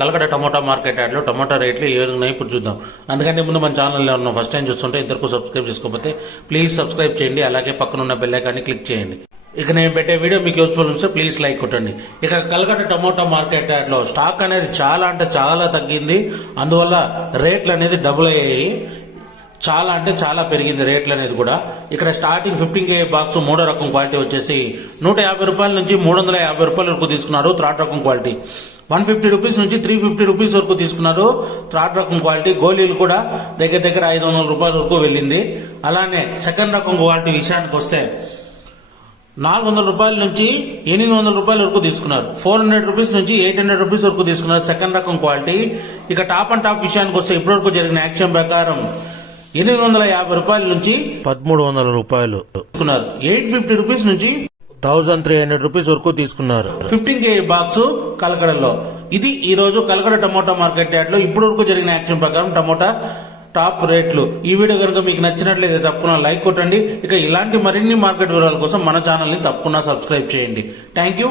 Kalakada tomato market యార్డ్లో tomato రేట్లు ఏ విధంగా ఇప్పుడు చూద్దాం. అందుకంటే ముందు మన ఛానల్లో ఉన్న ఫస్ట్ టైం చూస్తుంటే ఇంతవరకు సబ్స్క్రైబ్ చేసుకోకపోతే ప్లీజ్ సబ్స్క్రైబ్ చేయండి. అలాగే పక్కన ఉన్న బెల్ ఐకాన్ని క్లిక్ చేయండి. ఇక నేను పెట్టే వీడియో మీకు యూస్ఫుల్ ఉంటే ప్లీజ్ లైక్ కొట్టండి. ఇక కలకడ టమోటా మార్కెట్ యార్డ్లో స్టాక్ అనేది చాలా అంటే చాలా తగ్గింది. అందువల్ల రేట్లు అనేది డబుల్ అయ్యాయి. చాలా అంటే చాలా పెరిగింది రేట్లు అనేది కూడా. ఇక్కడ స్టార్టింగ్ 15 kg బాక్స్ మూడో రకం క్వాలిటీ వచ్చేసి 150 రూపాయల నుంచి 350 రూపాయల వరకు తీసుకున్నారు. థర్డ్ రకం క్వాలిటీ 150 రూపీస్ నుంచి 350 రూపీస్ వరకు తీసుకున్నారు. థర్డ్ రకం క్వాలిటీ గోళీలు కూడా దగ్గర 500 రూపాయల వరకు వెళ్ళింది. అలానే సెకండ్ రకం క్వాలిటీ విషయానికి వస్తే 400 రూపాయల నుంచి 800 రూపాయల వరకు తీసుకున్నారు. 400 రూపీస్ నుంచి 800 రూపీస్ వరకు తీసుకున్నారు సెకండ్ రకం క్వాలిటీ. ఇక టాప్ అండ్ టాప్ విషయానికి వస్తే ఇప్పటివరకు జరిగిన యాక్షన్ ప్రకారం 850 రూపాయల నుంచి 1300 రూపాయలు తీసుకున్నారు. 850 రూపీస్ నుంచి 1300 రూపీస్ వరకు తీసుకున్నారు 15 kg బాక్స్ కలకడలో. ఇది ఈ రోజు కలకడ టమోటా మార్కెట్ యార్డ్ లో ఇప్పటి వరకు జరిగిన యాక్షన్ ప్రకారం టమోటా టాప్ రేట్లు. ఈ వీడియో కనుక మీకు నచ్చినట్లయితే తప్పకుండా లైక్ కొట్టండి. ఇక ఇలాంటి మరిన్ని మార్కెట్ వివరాల కోసం మన ఛానల్ ని తప్పకుండా సబ్స్క్రైబ్ చేయండి. Thank you.